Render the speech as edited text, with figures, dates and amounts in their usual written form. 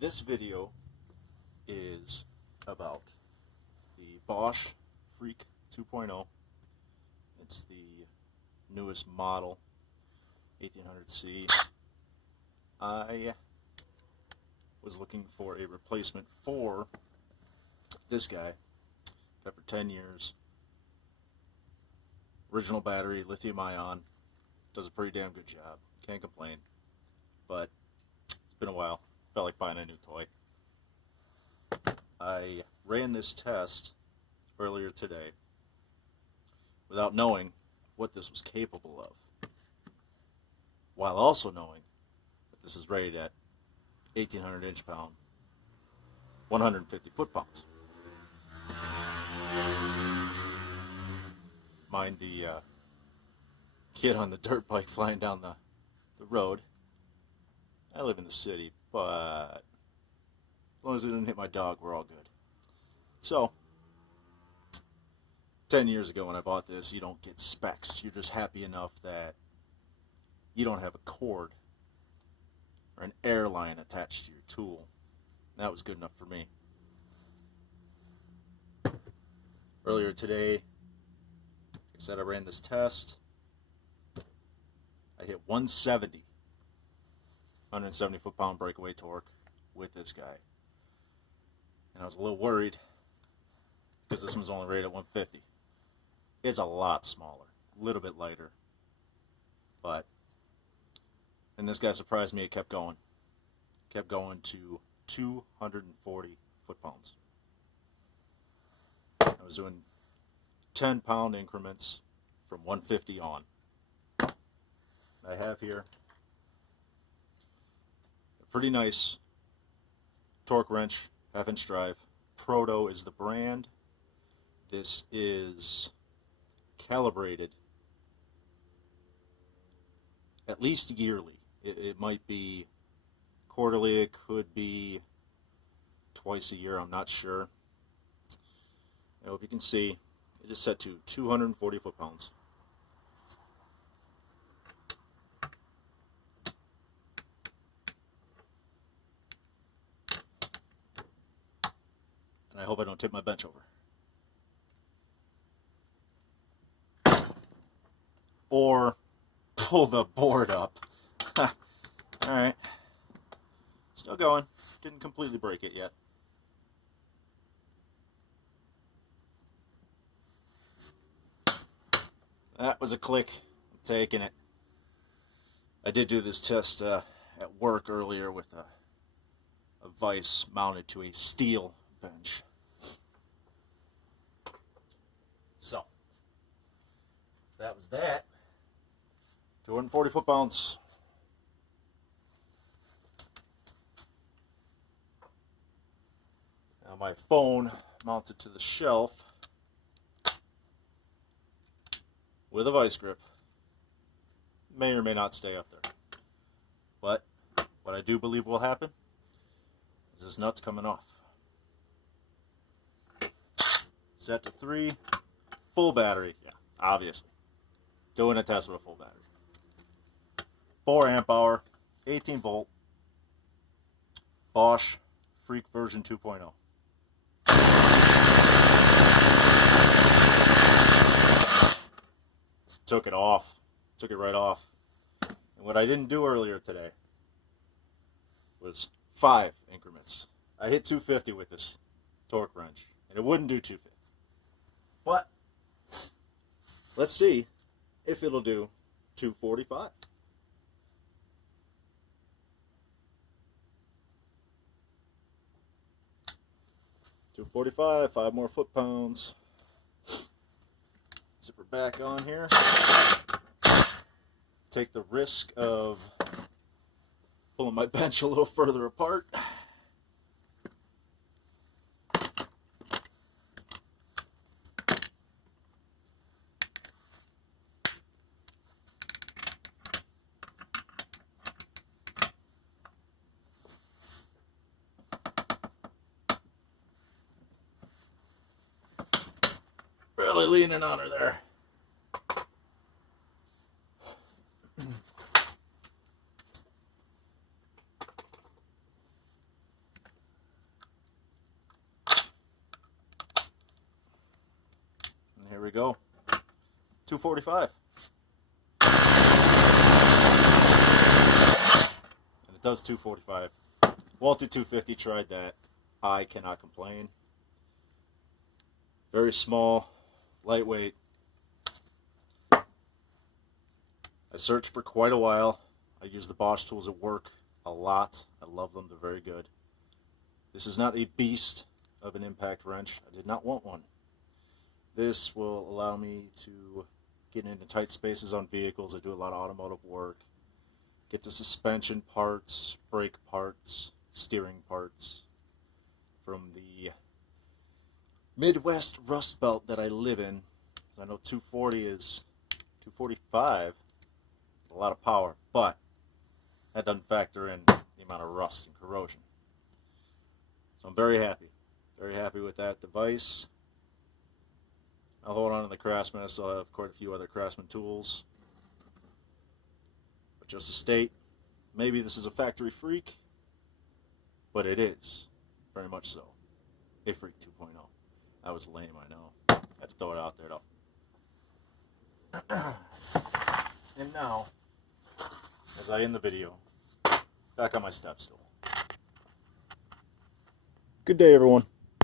This video is about the Bosch Freak 2.0. It's the newest model, 1800C. I was looking for a replacement for this guy. Had for 10 years. Original battery, lithium ion. Does a pretty damn good job. Can't complain. But it's been a while. Felt like buying a new toy. I ran this test earlier today without knowing what this was capable of, while also knowing that this is rated at 1,800 inch-pound, 150 foot-pounds. Mind the kid on the dirt bike flying down the road. I live in the city, but as long as it didn't hit my dog, we're all good. So, 10 years ago when I bought this, you don't get specs. You're just happy enough that you don't have a cord or an air line attached to your tool. That was good enough for me. Earlier today, like I said, I ran this test. I hit 170 foot-pound breakaway torque with this guy. And I was a little worried because this one's only rated at 150. It's a lot smaller, a little bit lighter. And this guy surprised me. It kept going. Kept going to 240 foot-pounds. I was doing 10-pound increments from 150 on. I have here a pretty nice torque wrench, 1/2-inch drive. Proto is the brand. This is calibrated at least yearly. It might be quarterly, it could be twice a year, I'm not sure. I hope you can see it is set to 240 foot-pounds. And I hope I don't tip my bench over. Or pull the board up. Alright. Still going. Didn't completely break it yet. That was a click. I'm taking it. I did do this test at work earlier with a vise mounted to a steel bench. So, that was that. 240 foot-pounds. Now my phone mounted to the shelf with a vice grip may or may not stay up there. But what I do believe will happen is this nut's coming off. Set to 3, full battery. Yeah, obviously. Doing a test with a full battery. 4 amp hour, 18 volt, Bosch Freak version 2.0. Took it off. Took it right off. And what I didn't do earlier today was 5 increments. I hit 250 with this torque wrench, and it wouldn't do 250. But let's see if it'll do 245. $245, 5 more foot-pounds. Zipper back on here. Take the risk of pulling my bench a little further apart. Really leaning on her there. go. 245. And it does 245. Walter 250 tried that. I cannot complain. Very small, lightweight. I searched for quite a while. I use the Bosch tools at work a lot. I love them. They're very good. This is not a beast of an impact wrench. I did not want one. This will allow me to get into tight spaces on vehicles. I do a lot of automotive work. Get to suspension parts, brake parts, steering parts. From the Midwest Rust Belt that I live in, I know 240 is 245, a lot of power, but that doesn't factor in the amount of rust and corrosion. So I'm very happy with that device. I'll hold on to the Craftsman. I still have quite a few other Craftsman tools. But just to state, maybe this is a factory freak, but it is. Very much so. A Freak 2.0. That was lame, I know. Had to throw it out there, though. And now, as I end the video, back on my step stool. Good day, everyone.